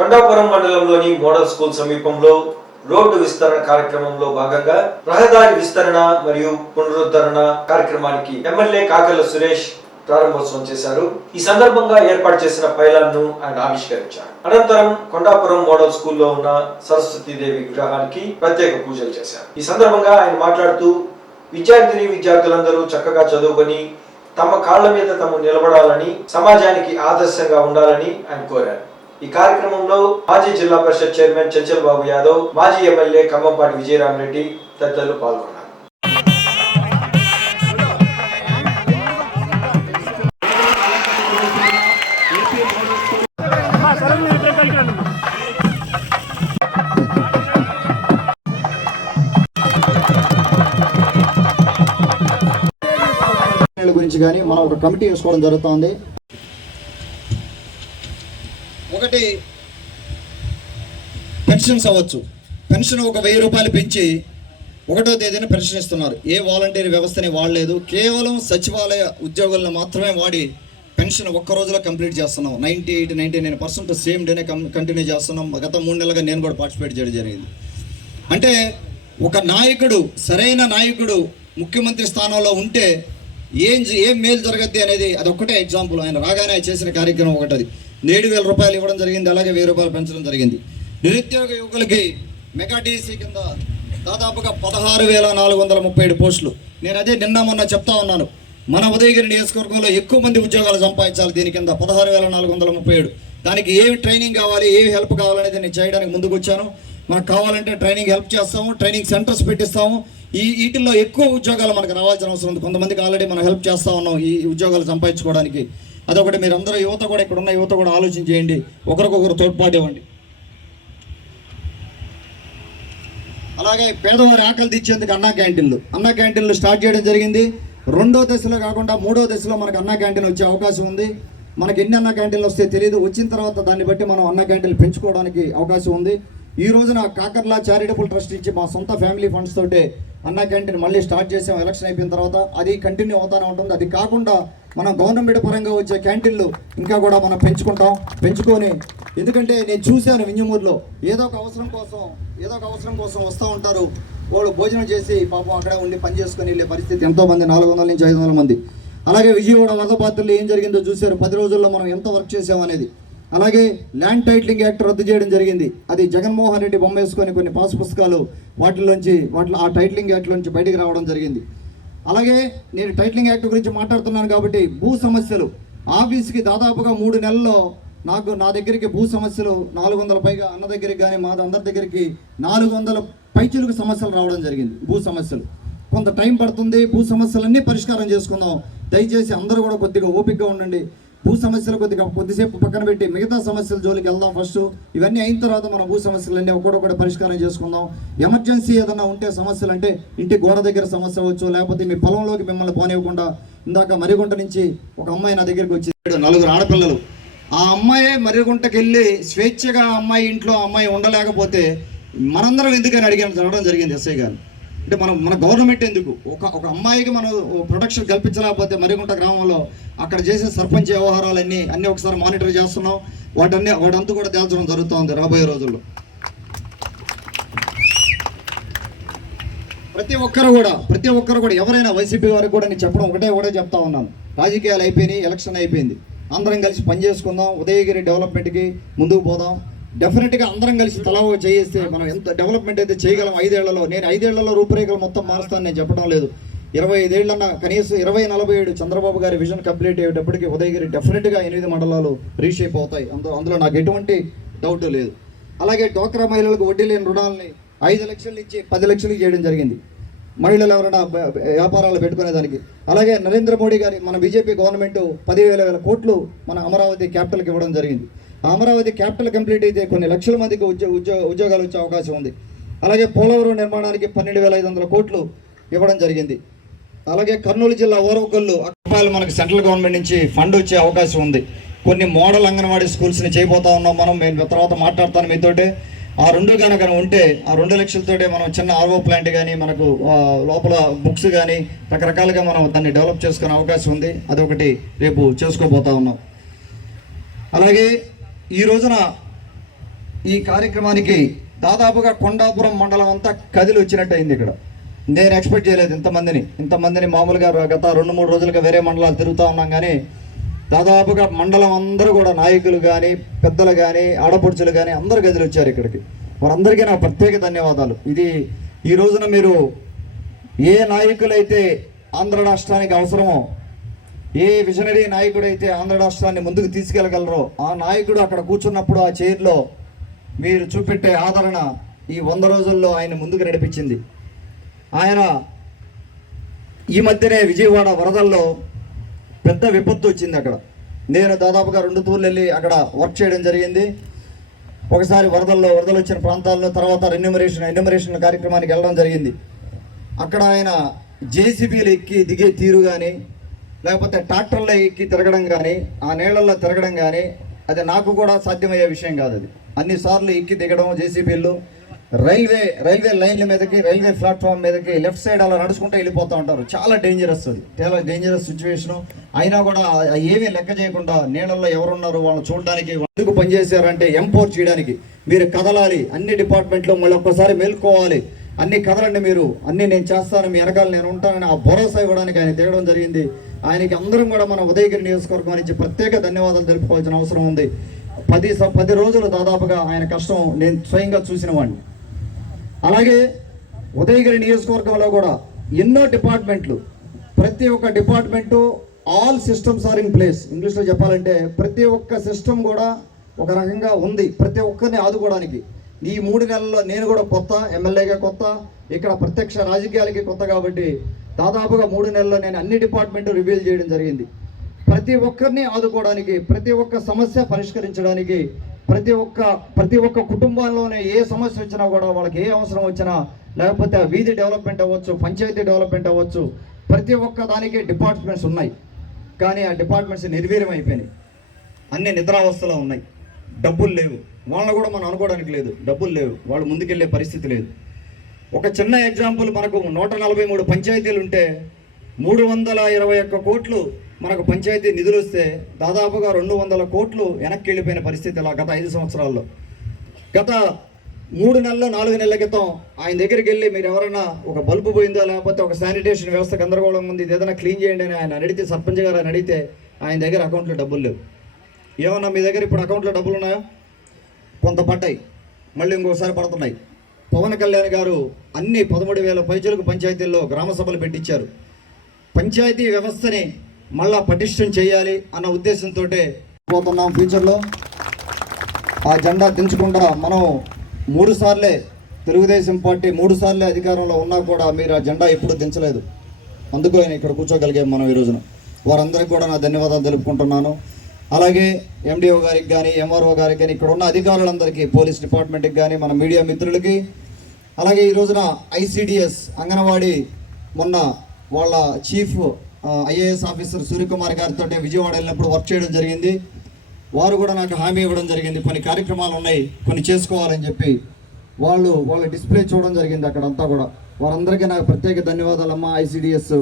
కొండాపురం మండలంలోని model school సమీపంలో road విస్తరణ కార్యక్రమంలో భాగంగా రహదారి విస్తరణ మరియు పునరుద్ధరణ కార్యక్రమానికి ఎమ్మెల్యే కాకల సురేష్ ప్రారంభోత్సవం చేశారు. ఈ సందర్భంగా ఏర్పాటు చేసిన పైలాన్ను ఆయన ఆవిష్కరించారు. అనంతరం కొండాపురం మోడల్ స్కూల్లో ఉన్న సరస్వతీదేవి విగ్రహానికి ప్రత్యేక పూజలు చేశారు. ఈ సందర్భంగా ఆయన మాట్లాడుతూ విద్యార్థిని విద్యార్థులందరూ చక్కగా చదువుకొని తమ కాళ్ళ మీద తాము నిలబడాలని సమాజానికి ఆదర్శంగా ఉండాలని ఆయన కోరారు. ఈ కార్యక్రమంలో మాజీ జిల్లా పరిషత్ చైర్మన్ చంచల్ బాబు యాదవ్ మాజీ ఎమ్మెల్యే ఖమ్మంపాటి విజయరామరెడ్డి తదితరులు పాల్గొన్నారు. గురించి కానీ మనం ఒక కమిటీ వేసుకోవడం జరుగుతోంది. ఒకటి పెన్షన్స్ అవ్వచ్చు. పెన్షన్ ఒక వెయ్యి రూపాయలు పెంచి ఒకటో తేదీన పెన్షన్ ఇస్తున్నారు. ఏ వాలంటీర్ వ్యవస్థని వాడలేదు. కేవలం సచివాలయ ఉద్యోగులను మాత్రమే వాడి పెన్షన్ ఒక్క రోజులో కంప్లీట్ చేస్తున్నాం. Ninety eight ninety nine percent same డేనే కంటిన్యూ చేస్తున్నాం. గత మూడు నెలలుగా నేను కూడా పార్టిసిపేట్ చేయడం జరిగింది. అంటే ఒక నాయకుడు సరైన నాయకుడు ముఖ్యమంత్రి స్థానంలో ఉంటే ఏం ఏం మేలు జరగద్ది అనేది అది ఒకటే ఎగ్జాంపుల్. ఆయన రాగానే చేసిన కార్యక్రమం ఒకటది. ఏడు వేల రూపాయలు ఇవ్వడం జరిగింది అలాగే వెయ్యి రూపాయలు పెంచడం జరిగింది. నిరుద్యోగ యువకులకి మెగా డీసీ కింద దాదాపుగా పదహారు వేల నాలుగు వందల ముప్పై ఏడు పోస్టులు. నేను అదే నిన్న మొన్న చెప్తా ఉన్నాను. మన ఉదయగిరి నియోజకవర్గంలో ఎక్కువ మంది ఉద్యోగాలు సంపాదించాలి దీని కింద పదహారు వేల నాలుగు వందల ముప్పై ఏడు. దానికి ఏమి ట్రైనింగ్ కావాలి ఏమి హెల్ప్ కావాలనేది నేను చేయడానికి ముందుకు వచ్చాను. మనకు కావాలంటే ట్రైనింగ్ హెల్ప్ చేస్తాము ట్రైనింగ్ సెంటర్స్ పెట్టిస్తాము. ఈ వీటిల్లో ఎక్కువ ఉద్యోగాలు మనకు రావాల్సిన అవసరం ఉంది. కొంతమందికి ఆల్రెడీ మనం హెల్ప్ చేస్తూ ఉన్నాం ఈ ఉద్యోగాలు సంపాదించుకోవడానికి. అదొకటి మీరు అందరూ యువత కూడా ఇక్కడ ఉన్న యువత కూడా ఆలోచన చేయండి. ఒకరికొకరు తోడ్పాటు ఇవ్వండి. అలాగే పేదవారి ఆకలి తెచ్చేందుకు అన్నా క్యాంటీన్లు. అన్నా క్యాంటీన్లు స్టార్ట్ చేయడం జరిగింది. రెండో దశలో కాకుండా మూడో దశలో మనకు అన్నా క్యాంటీన్ వచ్చే అవకాశం ఉంది. మనకి ఎన్ని అన్నా క్యాంటీన్లు వస్తే తెలియదు వచ్చిన తర్వాత దాన్ని బట్టి మనం అన్నా క్యాంటీన్లు పెంచుకోవడానికి అవకాశం ఉంది. ఈ రోజున కాకర్లా చారిటబుల్ ట్రస్ట్ ఇచ్చి మా సొంత ఫ్యామిలీ ఫండ్స్ తోటే అన్నా క్యాంటీన్ మళ్ళీ స్టార్ట్ చేసాం. ఎలక్షన్ అయిపోయిన తర్వాత అది కంటిన్యూ అవుతానే ఉంటుంది. అది కాకుండా మనం గవర్నమెంట్ పరంగా వచ్చే క్యాంటీన్లు ఇంకా కూడా మనం పెంచుకుంటాం. పెంచుకొని ఎందుకంటే నేను చూశాను వింజమూరులో ఏదో ఒక అవసరం కోసం ఏదో ఒక అవసరం కోసం వస్తూ ఉంటారు. వాళ్ళు భోజనం చేసి పాపం అక్కడే ఉండి పని చేసుకొని వెళ్ళే పరిస్థితి ఎంతోమంది నాలుగు వందల నుంచి ఐదు వందల మంది. అలాగే విజయవాడ వరదబాతుల్లో ఏం జరిగిందో చూశారు. పది రోజుల్లో మనం ఎంత వర్క్ చేసామనేది అలాగే ల్యాండ్ టైటిలింగ్ యాక్ట్ రద్దు చేయడం జరిగింది. అది జగన్మోహన్ రెడ్డి బొమ్మ వేసుకొని కొన్ని పాస్ పుస్తకాలు వాటిలోంచి వాటిలో ఆ టైటిలింగ్ యాక్ట్లోంచి బయటికి రావడం జరిగింది. అలాగే నేను టైటిలింగ్ యాక్ట్ గురించి మాట్లాడుతున్నాను కాబట్టి భూ సమస్యలు. ఆఫీస్కి దాదాపుగా మూడు నెలల్లో నాకు నా దగ్గరికి భూ సమస్యలు నాలుగు వందల పైగా అన్న దగ్గరికి కానీ మా అందరి దగ్గరికి నాలుగు వందల పైచులకు సమస్యలు రావడం జరిగింది భూ సమస్యలు. కొంత టైం పడుతుంది భూ సమస్యలన్నీ పరిష్కారం చేసుకుందాం. దయచేసి అందరూ కూడా కొద్దిగా ఓపికగా ఉండండి. భూ సమస్యలు కొద్దిగా కొద్దిసేపు పక్కన పెట్టి మిగతా సమస్యల జోలికి వెళ్దాం ఫస్ట్. ఇవన్నీ అయిన తర్వాత మనం భూ సమస్యలన్నీ ఒకటొకటి పరిష్కారం చేసుకుందాం. ఎమర్జెన్సీ ఏదైనా ఉంటే సమస్యలు అంటే ఇంటి గోడ దగ్గర సమస్య అవ్వచ్చు లేకపోతే మీ పొలంలోకి మిమ్మల్ని పోనివ్వకుండా ఇందాక మరిగుంట నుంచి ఒక అమ్మాయి నా దగ్గరికి వచ్చి నలుగురు ఆడపిల్లలు. ఆ అమ్మాయే మరిగుంటకి వెళ్ళి స్వేచ్ఛగా ఆ అమ్మాయి ఇంట్లో ఆ అమ్మాయి ఉండలేకపోతే మనందరం ఎందుకని అడిగాను జరగడం జరిగింది ఎస్ఐ గారు. అంటే మనం మన గవర్నమెంట్ ఎందుకు? ఒక ఒక అమ్మాయికి మనం ప్రొటెక్షన్ కల్పించలేకపోతే మరికొంట గ్రామంలో అక్కడ చేసే సర్పంచ్ వ్యవహారాలన్నీ అన్నీ ఒకసారి మానిటర్ చేస్తున్నాం. వాటన్ని వాటంతా కూడా తేల్చడం జరుగుతుంది రాబోయే రోజుల్లో. ప్రతి ఒక్కరు కూడా ప్రతి ఒక్కరు కూడా ఎవరైనా వైసీపీ వారికి కూడా నేను చెప్పడం ఒకటే ఒకటే చెప్తా ఉన్నాను. రాజకీయాలు అయిపోయినాయి ఎలక్షన్ అయిపోయింది. అందరం కలిసి పని చేసుకుందాం. ఉదయగిరి డెవలప్మెంట్కి ముందుకు పోదాం. డెఫినెట్గా అందరం కలిసి తలా చేస్తే మనం ఎంత డెవలప్మెంట్ అయితే చేయగలం ఐదేళ్ళలో. నేను ఐదేళ్ళలో రూపురేఖలు మొత్తం మారుస్తాను నేను చెప్పడం లేదు. ఇరవై ఐదేళ్ళన్న కనీసం ఇరవై నలభై ఏడు చంద్రబాబు గారి విజన్ కంప్లీట్ అయ్యేటప్పటికి ఉదయగిరి డెఫినెట్గా ఎనిమిది మండలాలు రీషేప్ అవుతాయి. అందులో అందులో నాకు ఎటువంటి డౌట్ లేదు. అలాగే డోక్రా మహిళలకు వడ్డీ లేని రుణాలని ఐదు లక్షలు ఇచ్చి పది లక్షలు చేయడం జరిగింది. మహిళలు ఎవరైనా వ్యాపారాలు పెట్టుకునేదానికి అలాగే నరేంద్ర మోడీ గారి మన బీజేపీ గవర్నమెంట్ పదివేల వేల కోట్లు మన అమరావతి క్యాపిటల్కి ఇవ్వడం జరిగింది. అమరావతి క్యాపిటల్ కంప్లీట్ అయితే కొన్ని లక్షల మందికి ఉద్యోగ ఉద్యోగ ఉద్యోగాలు వచ్చే అవకాశం ఉంది. అలాగే పోలవరం నిర్మాణానికి పన్నెండు వేల ఐదు వందల కోట్లు ఇవ్వడం జరిగింది. అలాగే కర్నూలు జిల్లా ఓరవకల్లు రూపాయలు మనకి సెంట్రల్ గవర్నమెంట్ నుంచి ఫండ్ వచ్చే అవకాశం ఉంది. కొన్ని మోడల్ అంగన్వాడీ స్కూల్స్ని చేయబోతా ఉన్నాం మనం. నేను తర్వాత మాట్లాడతాను మీతోటే. ఆ రెండు కనుక ఉంటే ఆ రెండు లక్షలతోటే మనం చిన్న ఆర్ఓ ప్లాంట్ కానీ మనకు లోపల బుక్స్ కానీ రకరకాలుగా మనం దాన్ని డెవలప్ చేసుకునే అవకాశం ఉంది. అదొకటి రేపు చేసుకోబోతా ఉన్నాం. అలాగే ఈ రోజున ఈ కార్యక్రమానికి దాదాపుగా కొండాపురం మండలం అంతా కదిలి వచ్చినట్టు అయింది ఇక్కడ. నేను ఎక్స్పెక్ట్ చేయలేదు ఇంతమందిని. ఇంతమందిని మామూలుగా గత రెండు మూడు రోజులుగా వేరే మండలాలు తిరుగుతూ ఉన్నాం కానీ దాదాపుగా మండలం అందరూ కూడా నాయకులు కానీ పెద్దలు కానీ ఆడపడుచులు కానీ అందరూ గదిలు వచ్చారు ఇక్కడికి. వారందరికీ నా ప్రత్యేక ధన్యవాదాలు. ఇది ఈ రోజున మీరు ఏ నాయకులైతే ఆంధ్ర రాష్ట్రానికి అవసరమో ఏ విజనరీ నాయకుడైతే ఆంధ్ర రాష్ట్రాన్ని ముందుకు తీసుకెళ్ళగలరో ఆ నాయకుడు అక్కడ కూర్చున్నప్పుడు ఆ చైర్లో మీరు చూపెట్టే ఆదరణ ఈ వంద రోజుల్లో ఆయన ముందుకు నడిపించింది. ఆయన ఈ మధ్యనే విజయవాడ వరదల్లో పెద్ద విపత్తు వచ్చింది అక్కడ. నేను దాదాపుగా రెండు తూర్లు వెళ్ళి అక్కడ వర్క్ చేయడం జరిగింది. ఒకసారి వరదల్లో వరదలు వచ్చిన ప్రాంతాల్లో తర్వాత రెన్యూమరేషన్ ఎన్యూమరేషన్ కార్యక్రమానికి వెళ్ళడం జరిగింది. అక్కడ ఆయన జేసీబీలు ఎక్కి దిగే తీరు కానీ లేకపోతే ట్రాక్టర్లో ఎక్కి తిరగడం కానీ ఆ నీళ్ళల్లో తిరగడం కానీ అది నాకు కూడా సాధ్యమయ్యే విషయం కాదు అది. అన్నిసార్లు ఎక్కి దిగడం జేసీబీలు రైల్వే రైల్వే లైన్ల మీదకి రైల్వే ప్లాట్ఫామ్ మీదకి లెఫ్ట్ సైడ్ అలా నడుచుకుంటూ వెళ్ళిపోతూ ఉంటారు. చాలా డేంజరస్ అది. చాలా డేంజరస్ సిచ్యువేషను అయినా కూడా ఏమీ లెక్క చేయకుండా నీళ్ళల్లో ఎవరున్నారు వాళ్ళని చూడడానికి ఎందుకు పనిచేశారంటే ఎంపోర్ చేయడానికి. మీరు కదలాలి. అన్ని డిపార్ట్మెంట్లో మళ్ళీ ఒక్కసారి మేల్కోవాలి. అన్ని కదలండి మీరు. అన్ని నేను చేస్తాను మీ వెనకాల నేను ఉంటానని ఆ భరోసా ఇవ్వడానికి ఆయన దిగడం జరిగింది. ఆయనకి అందరం కూడా మన ఉదయగిరి నియోజకవర్గం నుంచి ప్రత్యేక ధన్యవాదాలు తెలుపుకోవాల్సిన అవసరం ఉంది. పది స- పది రోజులు దాదాపుగా ఆయన కష్టం నేను స్వయంగా చూసిన వాడిని. అలాగే ఉదయగిరి నియోజకవర్గంలో కూడా ఎన్నో డిపార్ట్మెంట్లు ప్రతి ఒక్క department all systems are in place. ఇంగ్లీష్లో చెప్పాలంటే ప్రతి ఒక్క సిస్టమ్ కూడా ఒక రకంగా ఉంది. ప్రతి ఒక్కరిని ఆదుకోవడానికి. ఈ మూడు నెలల్లో నేను కూడా కొత్త ఎమ్మెల్యేగా కొత్త ఇక్కడ ప్రత్యక్ష రాజకీయాలకి కొత్త కాబట్టి దాదాపుగా మూడు నెలల్లో నేను అన్ని డిపార్ట్మెంట్ రివీల్ చేయడం జరిగింది. ప్రతి ఒక్కరిని ఆదుకోవడానికి ప్రతి ఒక్క సమస్య పరిష్కరించడానికి ప్రతి ఒక్క ప్రతి ఒక్క కుటుంబాల్లోనే ఏ సమస్య వచ్చినా కూడా వాళ్ళకి ఏ అవసరం వచ్చినా లేకపోతే వీధి డెవలప్మెంట్ అవ్వచ్చు పంచాయతీ డెవలప్మెంట్ అవ్వచ్చు ప్రతి ఒక్క దానికి డిపార్ట్మెంట్స్ ఉన్నాయి. కానీ ఆ డిపార్ట్మెంట్స్ నిర్వీర్యం అయిపోయినాయి. అన్ని నిద్రావస్థలో ఉన్నాయి. డబ్బులు లేవు. వాళ్ళని కూడా మనం అనుకోవడానికి లేదు. డబ్బులు లేవు. వాళ్ళు ముందుకెళ్ళే పరిస్థితి లేదు. ఒక చిన్న ఎగ్జాంపుల్ మనకు నూట నలభై మూడు పంచాయతీలు ఉంటే మూడు వందల ఇరవై ఒక్క కోట్లు మనకు పంచాయతీ నిధులు వస్తే దాదాపుగా రెండు వందల కోట్లు వెనక్కి వెళ్ళిపోయిన పరిస్థితి ఇలా గత ఐదు సంవత్సరాల్లో. గత మూడు నెలలు నాలుగు నెలల క్రితం ఆయన దగ్గరికి వెళ్ళి మీరు ఎవరైనా ఒక బల్బు పోయిందో లేకపోతే ఒక శానిటేషన్ వ్యవస్థ గందరగోళం ఉంది ఇది ఏదైనా క్లీన్ చేయండి అని ఆయన అడిగితే సర్పంచ్ గారు అని అడిగితే ఆయన దగ్గర అకౌంట్లో డబ్బులు లేవు. ఏమన్నా మీ దగ్గర ఇప్పుడు అకౌంట్లో డబ్బులు ఉన్నాయా? కొంత పడ్డాయి. మళ్ళీ ఇంకోసారి పడుతున్నాయి. పవన్ కళ్యాణ్ గారు అన్ని పదమూడు వేల పైచలకు పంచాయతీల్లో గ్రామ సభలు పెట్టించారు. పంచాయతీ వ్యవస్థని మళ్ళా పటిష్టం చేయాలి అన్న ఉద్దేశంతో పోతున్నాం ఫ్యూచర్లో. ఆ జెండా దించకుండా మనం మూడు సార్లే తెలుగుదేశం పార్టీ మూడు సార్లే అధికారంలో ఉన్నా కూడా మీరు ఆ జెండా ఎప్పుడు దించలేదు అందుకు ఆయన ఇక్కడ కూర్చోగలిగాం మనం ఈ రోజున. వారందరికీ కూడా నా ధన్యవాదాలు తెలుపుకుంటున్నాను. అలాగే ఎండిఓ గారికి కానీ ఎంఆర్ఓ గారికి కానీ ఇక్కడ ఉన్న అధికారులందరికీ పోలీస్ డిపార్ట్మెంట్కి కానీ మన మీడియా మిత్రులకి అలాగే ఈ రోజున ఐసిడిఎస్ అంగన్వాడీ మొన్న వాళ్ళ చీఫ్ ఐఏఎస్ ఆఫీసర్ సూర్యకుమార్ గారితో విజయవాడ వెళ్ళినప్పుడు వర్క్ చేయడం జరిగింది. వారు కూడా నాకు హామీ ఇవ్వడం జరిగింది. కొన్ని కార్యక్రమాలు ఉన్నాయి కొన్ని చేసుకోవాలని చెప్పి వాళ్ళు వాళ్ళ డిస్ప్లే చూడడం జరిగింది అక్కడంతా కూడా. వారందరికీ నాకు ప్రత్యేక ధన్యవాదాలు అమ్మ ఐసిడిఎస్